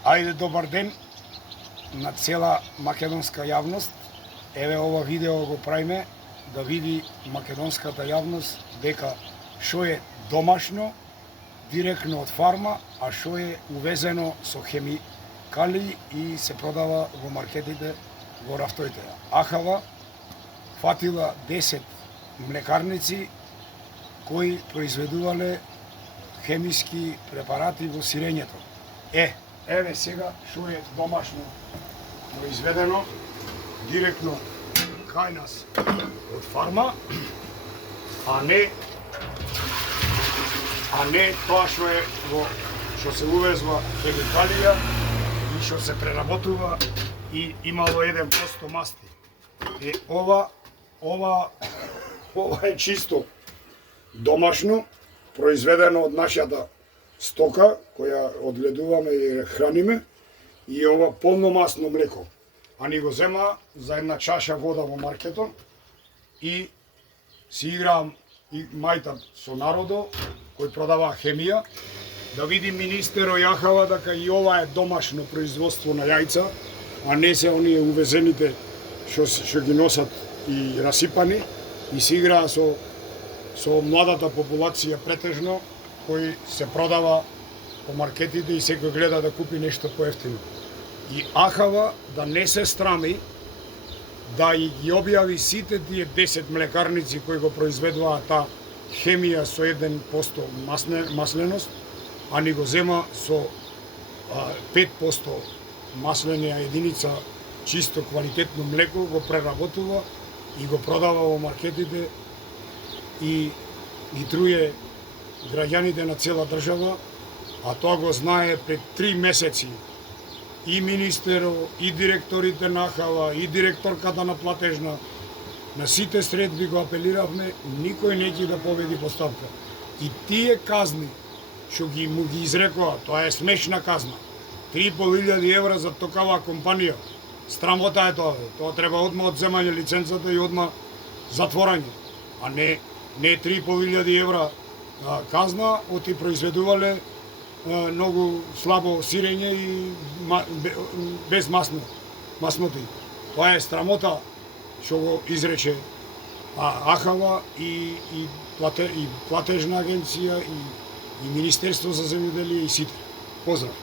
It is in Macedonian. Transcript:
Ајде, добар ден на цела македонска јавност. Еве ова видео го правиме да види македонската јавност дека што е домашно, директно од фарма, а што е увезено со хемикали и се продава во маркетите, во рафтоите. Ахава фатила 10 млекарници кои произведувале хемиски препарати во сирењето. Еве сега што е домашно произведено директно кај нас од фарма, а не тоа што се увезва хемикалија и што се преработува и имало 1% масти. Ова е чисто домашно, произведено од нашата стока, која одгледуваме и храниме, и ова полномасно млеко. А ни го зема за една чаша вода во маркетот и си играам и мајтам со народо, кој продава хемија, да види министерот Јахава дека и ова е домашно производство на јајца, а не се оние увезените што ги носат и расипани, и се играа со младата популација претежно, кој се продава по маркетите и секој гледа да купи нешто поевтино. И Ахава да не се страми да ги објави сите тие 10 млекарници кои го произведуваат таа хемија со 1% масленост, а ни го зема со 5% маслена единица чисто квалитетно млеко, го преработува и го продава во маркетите и ги труе граѓаните на цела држава, а тоа го знае пред 3 месеци и министерот, и директорите на Ахава, и директорката на платежна. На сите средби го апелиравме, никој не ќе да победи поставка. И тие казни што му ги изрекоа, тоа е смешна казна. 3.500 евра за токава компанија. Страмота е тоа. Тоа треба одма одземање лиценцата и одма затворање. А не 3.500 евра казна, оти произведувале многу слабо сирење и без масноти. Тоа е срамота што го изрече Ахава и платежна агенција и Министерство за земјоделие и сите. Поздрав!